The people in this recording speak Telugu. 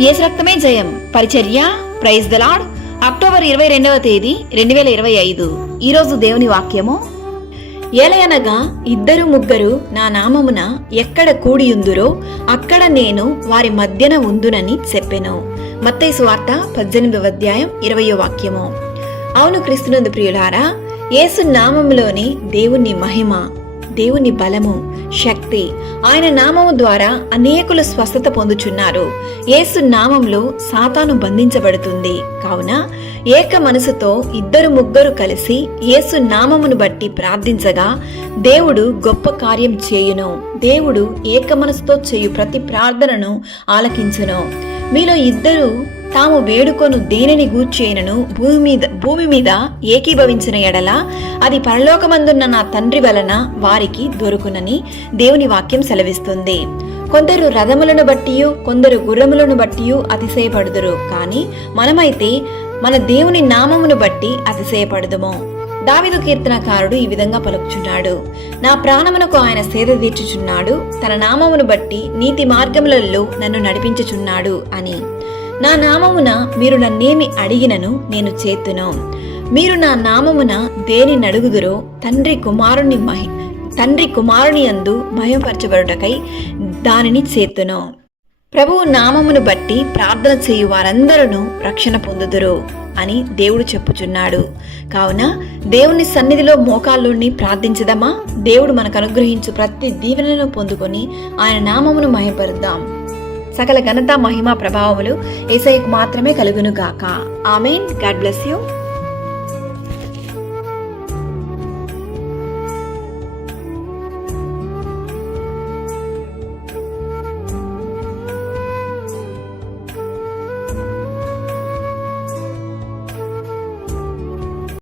ఏసు రక్తమే జయం. పరిచర్య ప్రైజ్ ద లాడ్ అక్టోబర్ ఇరవై రెండవ తేదీ రెండు వేల ఇరవై ఐదు. ఈరోజు దేవుని వాక్యము. ఏలయనగా ఇద్దరు ముగ్గురు నా నామమున ఎక్కడ కూడియుందురో అక్కడ నేను వారి మధ్యన ఉందునని చెప్పెను. మత్తై సువార్త పద్దెనిమిదవ అధ్యాయం ఇరవయో వాక్యము. అవును క్రీస్తునందు ప్రియులారా యేసు నామములోని దేవుని మహిమ. దేవుని బలము శక్తి ఆయన నామము ద్వారా అనేకులు స్వస్థత పొందుచున్నారు. యేసు నామంలో సాతాను బంధించబడుతుంది. కావున ఏక మనసుతో ఇద్దరు ముగ్గురు కలిసి యేసు నామమును బట్టి ప్రార్థించగా దేవుడు గొప్ప కార్యం చేయును. దేవుడు ఏక మనసుతో చేయు ప్రతి ప్రార్థనను ఆలకించును. మీలో ఇద్దరు తాము వేడుకొను దేనిని గూర్చేయనను? భూమి మీద భూమి మీద ఏకీభవించిన ఎడల అది పరలోకమందున్న నా తండ్రి వలన వారికి దొరుకునని దేవుని వాక్యం సెలవిస్తుంది. కొందరు రథములను బట్టియు కొందరు గుర్రములను బట్టియు అతిశయపడుదురు. కానీ మనమైతే మన దేవుని నామమును బట్టి అతిశయపడదుము. దావిదు కీర్తనకారుడు ఈ విధంగా పలుకుచున్నాడు. నా ప్రాణమునకు ఆయన సేద తీర్చుచున్నాడు. తన నామమును బట్టి నీతి మార్గములలో నన్ను నడిపించుచున్నాడు అని. నా నామమున మీరు నన్నేమి అడిగినను నేను చేతును. మీరు నా నామమున దేని నడుగుదురో తండ్రి కుమారుని మహి తండ్రి కుమారుని అందు మహిమపరచబడుటకై దానిని చేతును. ప్రభువు నామమును బట్టి ప్రార్థన చేయు వారందరూ రక్షణ పొందుదురు అని దేవుడు చెప్పుచున్నాడు. కావున దేవుని సన్నిధిలో మోకాళ్ళుని ప్రార్థించదమా? దేవుడు మనకు అనుగ్రహించు ప్రతి దీవెనను పొందుకొని ఆయన నామమును మహిపరుద్దాం. సకల ఘనత మహిమ ప్రభావములు ఏసైకు మాత్రమే కలుగును గాక ఆమెన్. God bless you.